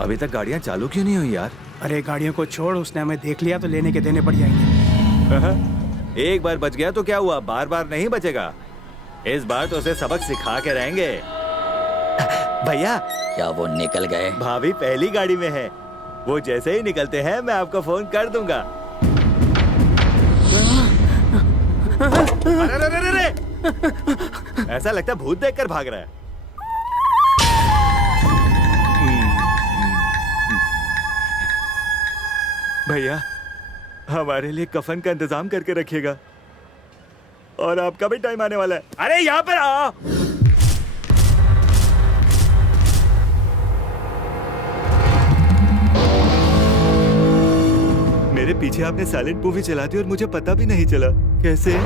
अभी तक गाड़ियां चालू क्यों नहीं हुई यार? अरे गाड़ियों को छोड़, उसने हमें देख लिया तो लेने के देने पड़ जाएंगे। एक बार बच गया तो क्या हुआ, बार बार नहीं बचेगा। इस बार तो उसे सबक सिखा के रहेंगे। भैया, क्या वो निकल गए? भाभी पहली गाड़ी में है। वो जैसे ही निकलते हैं मैं आपको फोन कर दूंगा। अरे रे रे रे! ऐसा लगता है भूत देखकर भाग रहा है। भैया, हमारे लिए कफन का इंतजाम करके रखिएगा। और आपका भी टाइम आने वाला है। अरे यहाँ पर आ। मेरे पीछे आपने साइलेंट मूवी चला दी और मुझे पता भी नहीं चला। कैसे?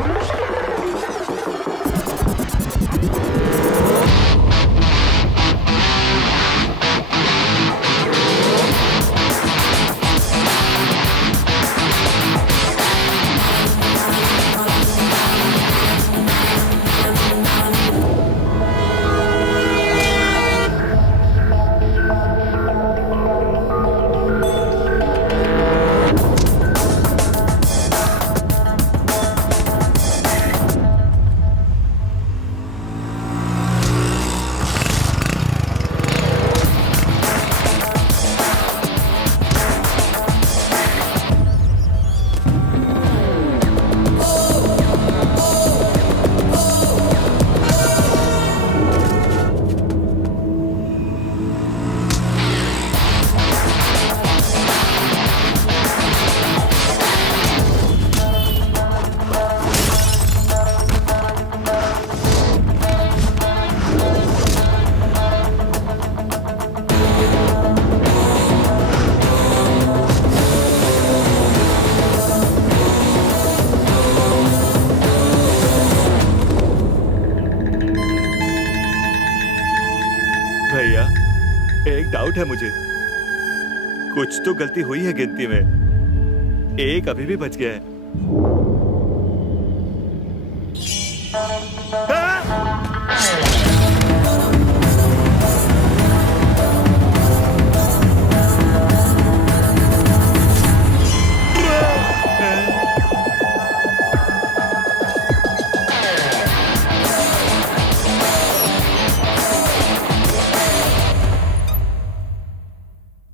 भैया, एक डाउट है मुझे। कुछ तो गलती हुई है गिनती में। एक अभी भी बच गया है।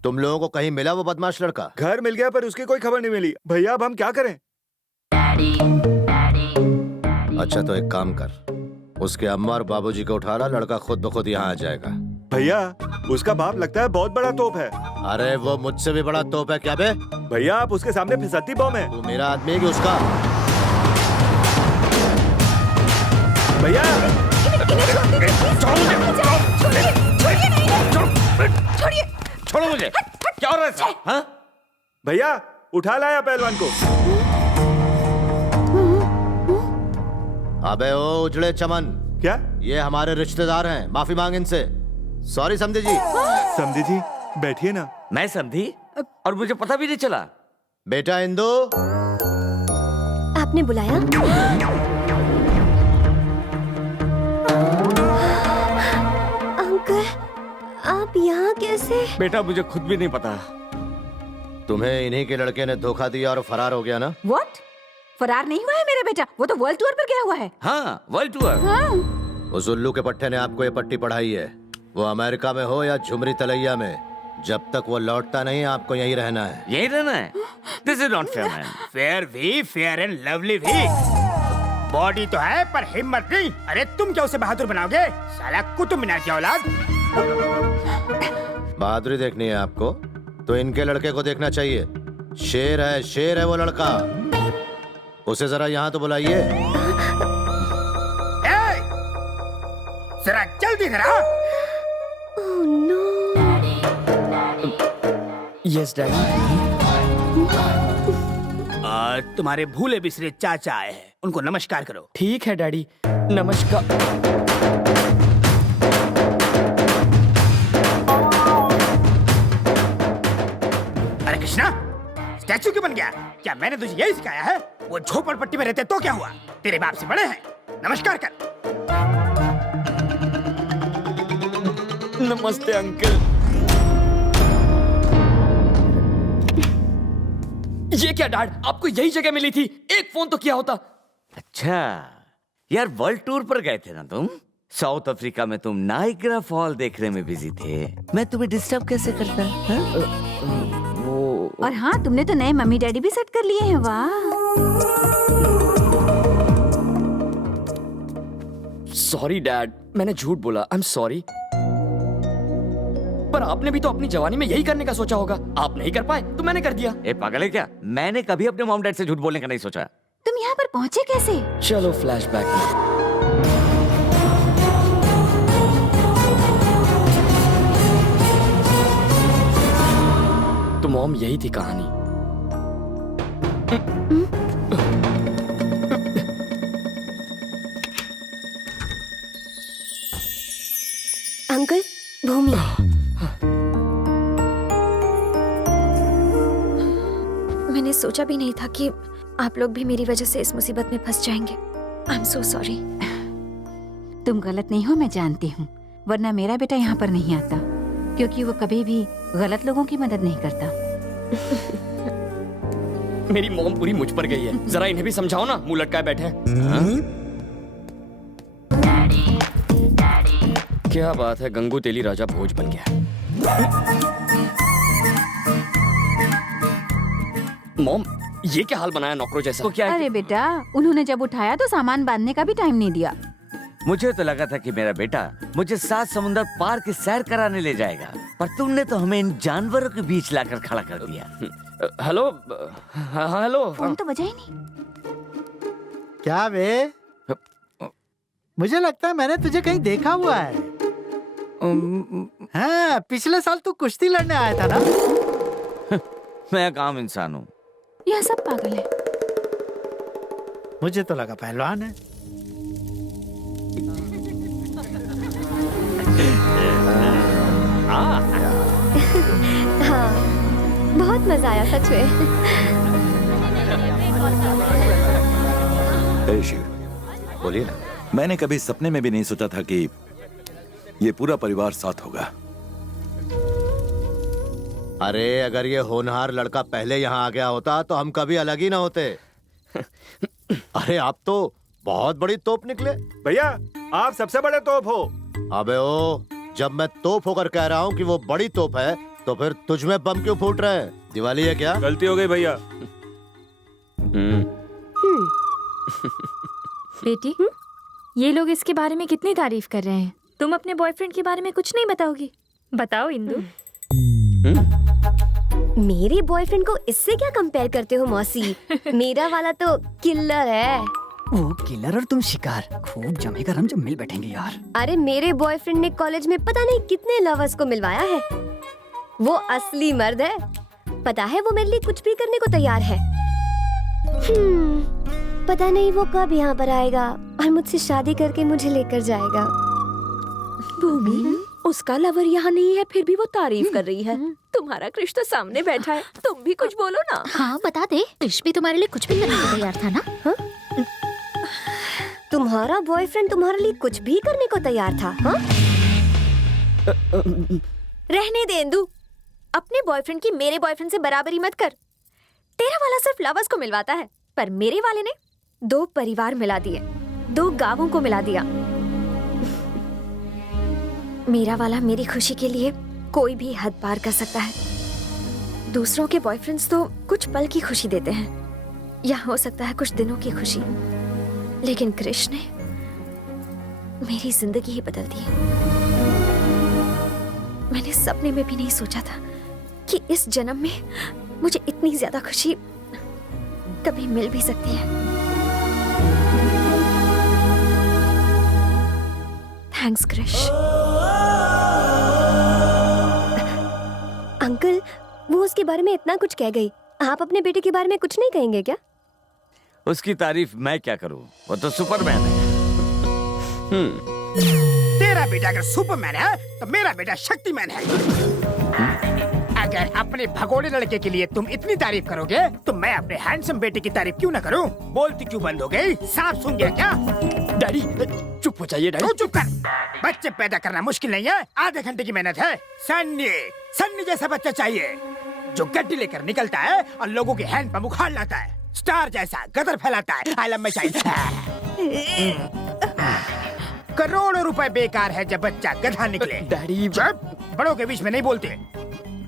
तुम लोगों को कहीं मिला वो बदमाश लड़का? घर मिल गया पर उसकी कोई खबर नहीं मिली। भैया, अब हम क्या करें? अच्छा तो एक काम कर, उसके अम्मा और बाबूजी को उठा ला, लड़का खुद ब खुद यहाँ आ जाएगा। भैया, उसका बाप लगता है बहुत बड़ा तोप है। अरे वो मुझसे भी बड़ा तोप है क्या बे? भैया, आप उसके सामने फिसलती बम है। तू मेरा आदमी है कि उसका? भैया, छोड़ो मुझे। क्या हो रहा है? हाँ? भैया, उठा लाया पहलवान को। अबे ओ उजड़े चमन, क्या? ये हमारे रिश्तेदार हैं, माफी मांग इनसे। सॉरी समझे जी। समझी जी, बैठिए ना। मैं समझी और मुझे पता भी नहीं चला। बेटा इंदु, आपने बुलाया? अंकल, आप यहाँ कैसे? बेटा, मुझे खुद भी नहीं पता। तुम्हें इन्हीं के लड़के ने धोखा दिया और फरार हो गया ना? What? फरार नहीं हुआ है मेरा बेटा, वो तो वर्ल्ड टूर पर गया हुआ है। हाँ, वर्ल्ड टूर। हाँ। उस उल्लू के पट्टे ने आपको ये पट्टी पढ़ाई है। वो अमेरिका में हो या झुमरी तलैया में, जब तक वो लौटता नहीं आपको यहीं रहना है। यही रहना है? This is not fair man. Fair भी, फेयर एंड लवली भी। बॉडी तो है पर हिम्मत नहीं। अरे तुम क्या उसे बहादुर बनाओगे? साला कुतुब मीनार की औलाद। बहादुरी देखनी है आपको तो इनके लड़के को देखना चाहिए। शेर है वो लड़का। उसे जरा यहाँ तो बुलाइए। जरा जल्दी जरा। Oh no. Yes daddy. तुम्हारे भूले बिसरे चाचा आए हैं, उनको नमस्कार करो। ठीक है डैडी, नमस्कार। अरे कृष्णा, स्टैचू क्यों बन गया? क्या मैंने तुझे यही सिखाया है? वो झोपड़पट्टी में रहते तो क्या हुआ? तेरे बाप से बड़े हैं, नमस्कार कर। नमस्ते अंकल। ये क्या डैड, आपको यही जगह मिली थी, एक फोन तो किया होता। अच्छा यार, वर्ल्ड टूर पर गए थे ना तुम? साउथ अफ्रीका में तुम नाइग्रा फॉल देखने में बिजी थे, मैं तुम्हें डिस्टर्ब कैसे करता? और हाँ, तुमने तो नए मम्मी डैडी भी सेट कर लिए हैं। वाह। सॉरी डैड, मैंने झूठ बोला, आई एम सॉरी। पर आपने भी तो अपनी जवानी में यही करने का सोचा होगा, आप नहीं कर पाए तो मैंने कर दिया। ए पागल है क्या? मैंने कभी अपने मॉम डैड से झूठ बोलने का नहीं सोचा। तुम यहाँ पर पहुँचे कैसे? चलो फ्लैशबैक में। तो मॉम यही थी कहानी। अंकल, भूमि। मैंने सोचा भी नहीं था कि आप लोग भी मेरी वजह से इस मुसीबत में फंस जाएंगे। I am so sorry. तुम गलत नहीं हो, मैं जानती हूँ, वरना मेरा बेटा यहाँ पर नहीं आता, क्योंकि वो कभी भी गलत लोगों की मदद नहीं करता। मेरी मॉम पूरी मुझ पर गई है, जरा इन्हें भी समझाओ ना, मुंह लटकाए बैठे हैं। क्या बात है, गंगू तेली राजा भोज बन गया। मॉम, ये क्या हाल बनाया नौकरों जैसा? तो क्या? अरे बेटा, उन्होंने जब उठाया तो सामान बांधने का भी टाइम नहीं दिया। मुझे तो लगा था कि मेरा बेटा मुझे 7 समुंदर पार की सैर कराने ले जाएगा, पर तुमने तो हमें इन जानवरों के बीच लाकर खड़ा कर दिया। हेलो, हाँ हेलो। फोन तो बजा ही नहीं। क्या बे? मुझे लगता है मैंने तुझे कहीं देखा हुआ है। हाँ, पिछले साल तू कुश्ती लड़ने आया था ना? मैं एक आम इंसान हूँ। यह सब पागल है। मुझे तो लगा पहलवान है। हाँ, बहुत मजा आया सच में। ए शिव, बोलिए ना। मैंने कभी सपने में भी नहीं सोचा था कि ये पूरा परिवार साथ होगा। अरे अगर ये होनहार लड़का पहले यहाँ आ गया होता तो हम कभी अलग ही ना होते। अरे आप तो बहुत बड़ी तोप निकले। भैया, आप सबसे बड़े तोप हो। अबे ओ, जब मैं तोप होकर कह रहा हूँ कि वो बड़ी तोप है, तो फिर तुझ में बम क्यों फूट रहे हैं? दिवाली है क्या? गलती हो गई भैया। बेटी, ये लोग इसके बारे में कितनी तारीफ कर रहे हैं, तुम अपने बॉयफ्रेंड के बारे में कुछ नहीं बताओगी? बताओ इंदु। मेरे बॉयफ्रेंड को इससे क्या कंपेयर करते हो मौसी? मेरा वाला तो किलर है। वो किलर और तुम शिकार, खूब जमेगा हम जब मिल बैठेंगे यार। अरे मेरे बॉयफ्रेंड ने कॉलेज में पता नहीं कितने लवर्स को मिलवाया है। वो असली मर्द है। पता है वो मेरे लिए कुछ भी करने को तैयार है। पता नहीं वो कब यहाँ पर आएगा और मुझसे शादी करके मुझे लेकर जाएगा। भूमि, उसका लवर यहाँ नहीं है, फिर भी वो तारीफ कर रही है। तुम्हारा कृष तो सामने बैठा है, तुम भी कुछ बोलो ना। हाँ बता दे, कृष भी तुम्हारे लिए कुछ भी करने को तैयार था ना? हाँ? तुम्हारा बॉयफ्रेंड तुम्हारे लिए कुछ भी करने को तैयार था? हाँ? रहने दे इंदु, अपने बॉयफ्रेंड की मेरे बॉयफ्रेंड से बराबरी मत कर। तेरा वाला सिर्फ लवर्स को मिलवाता है, पर मेरे वाले ने 2 परिवार मिला दिए, 2 गांवों को मिला दिया। मेरा वाला मेरी खुशी के लिए कोई भी हद पार कर सकता है। दूसरों के बॉयफ्रेंड्स तो कुछ पल की खुशी देते हैं, या हो सकता है कुछ दिनों की खुशी, लेकिन कृष्ण ने मेरी जिंदगी ही बदल दी। मैंने सपने में भी नहीं सोचा था कि इस जन्म में मुझे इतनी ज्यादा खुशी कभी मिल भी सकती है। थैंक्स कृष। अंकल, वो उसके बारे में इतना कुछ कह गई, आप अपने बेटे के बारे में कुछ नहीं कहेंगे क्या? उसकी तारीफ मैं क्या करूं, वो तो सुपरमैन है। तेरा बेटा अगर सुपरमैन है तो मेरा बेटा शक्तिमैन है। अगर अपने भगोड़े लड़के के लिए तुम इतनी तारीफ करोगे तो मैं अपने हैंडसम बेटे की तारीफ क्यों ना करूं? बोलती क्यों बंद हो गई? सांप सुन गया क्या? डैडी चुप हो जाइए डैडी। तू चुप कर। बच्चे पैदा करना मुश्किल नहीं है, आधे घंटे की मेहनत है। सन्नी जैसा बच्चा चाहिए। जो गड्डी लेकर निकलता है और लोगों के हैंड पंप उखाड़ लाता है, स्टार जैसा गदर फैलाता है, आलम में करोड़ों रुपए बेकार है जब बच्चा गधा निकले। डैडी चुप, बड़ों के बीच में नहीं बोलते।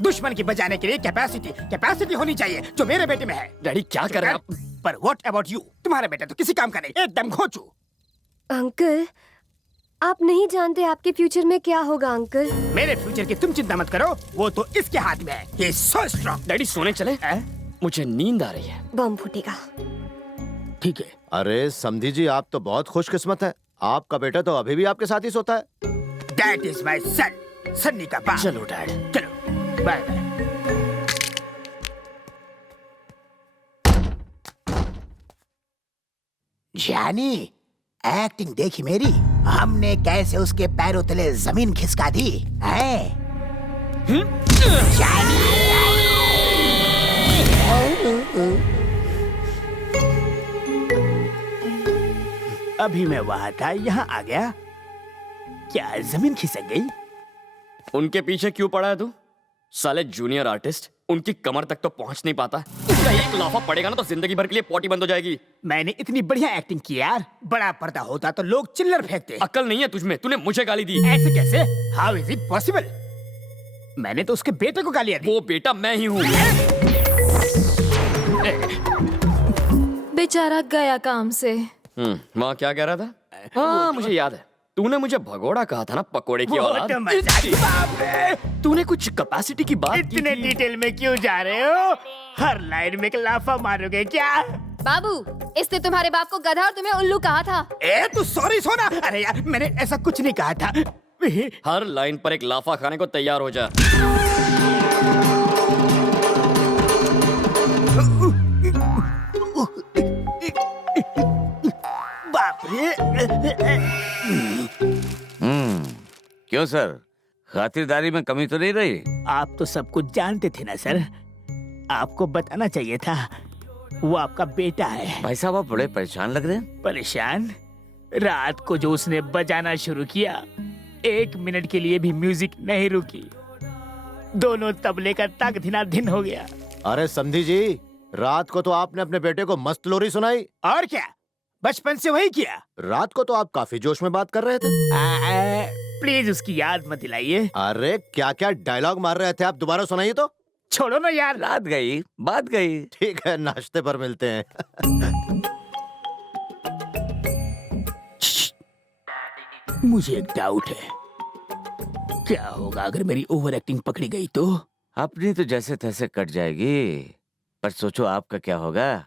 दुश्मन की बजाने के लिए कैपेसिटी होनी चाहिए जो मेरे बेटे में है। डैडी क्या कर रहे हैं आप? पर व्हाट अबाउट यू? तुम्हारा बेटा तो किसी काम का नहीं, एकदम घोंचू। अंकल, आप नहीं जानते आपके फ्यूचर में क्या होगा अंकल। मेरे फ्यूचर की तुम चिंता मत करो, वो तो इसके हाथ में है। He is so strong। Daddy सोने चले? मुझे नींद आ रही है। बम फूटेगा। ठीक है। अरे समधी जी, आप तो बहुत खुशकिस्मत हैं। आपका बेटा तो अभी भी आपके साथ ही सोता है। That is my son, Sunny का बाप। चलो डैड, चलो बाय बाय। जानी, एक्टिंग देखी मेरी? हमने कैसे उसके पैरों तले जमीन खिसका दी है? अभी मैं वहाँ था, यहाँ आ गया। क्या जमीन खिसक गई? उनके पीछे क्यों पड़ा है तू? साले जूनियर आर्टिस्ट, उनकी कमर तक तो पहुंच नहीं पाता। उसका एक लाफा पड़ेगा ना तो जिंदगी भर के लिए पॉटी बंद हो जाएगी। मैंने इतनी बढ़िया एक्टिंग की यार, बड़ा पर्दा होता तो लोग चिल्लर फेंकते। अक्ल नहीं है तुझमें, तूने मुझे गाली दी। ऐसे कैसे? How is it possible? मैंने तो उसके बेटे को गालियां दी। वो बेटा मैं ही हूँ। बेचारा गया काम से। वहाँ क्या कह रहा था? हाँ मुझे याद है, तूने मुझे भगोड़ा कहा था ना, पकोड़े की वो औलाद। तो मजाक। बाप रे, तूने कुछ कैपेसिटी की बात की इतने थी। डिटेल में क्यों जा रहे हो? हर लाइन में एक लाफा मारोगे क्या? बाबू, इसने तुम्हारे बाप को गधा और तुम्हें उल्लू कहा था। ए तू सॉरी सोना। अरे यार, मैंने ऐसा कुछ नहीं कहा था। हर लाइन पर एक लाफा खाने को तैयार हो जा। बाप रे। क्यों सर, खातिरदारी में कमी तो नहीं रही? आप तो सब कुछ जानते थे ना सर, आपको बताना चाहिए था। वो आपका बेटा है। भाई साहब, आप बड़े परेशान लग रहे हैं। परेशान? रात को जो उसने बजाना शुरू किया, 1 मिनट के लिए भी म्यूजिक नहीं रुकी। दोनों तबले का तक धिना धिन हो गया। अरे समधी जी, रात को तो आपने अपने बेटे को मस्त लोरी सुनाई। और क्या, बचपन से वही किया। रात को तो आप काफी जोश में बात कर रहे थे। प्लीज उसकी याद मत दिलाइए। अरे क्या क्या डायलॉग मार रहे थे आप, दोबारा सुनाइए तो। छोड़ो ना यार। रात गई, बात गई। ठीक है, नाश्ते पर मिलते हैं। मुझे एक डाउट है, क्या होगा अगर मेरी ओवर एक्टिंग पकड़ी गई तो? अपनी तो जैसे तैसे कट जाएगी, पर सोचो आपका क्या होगा।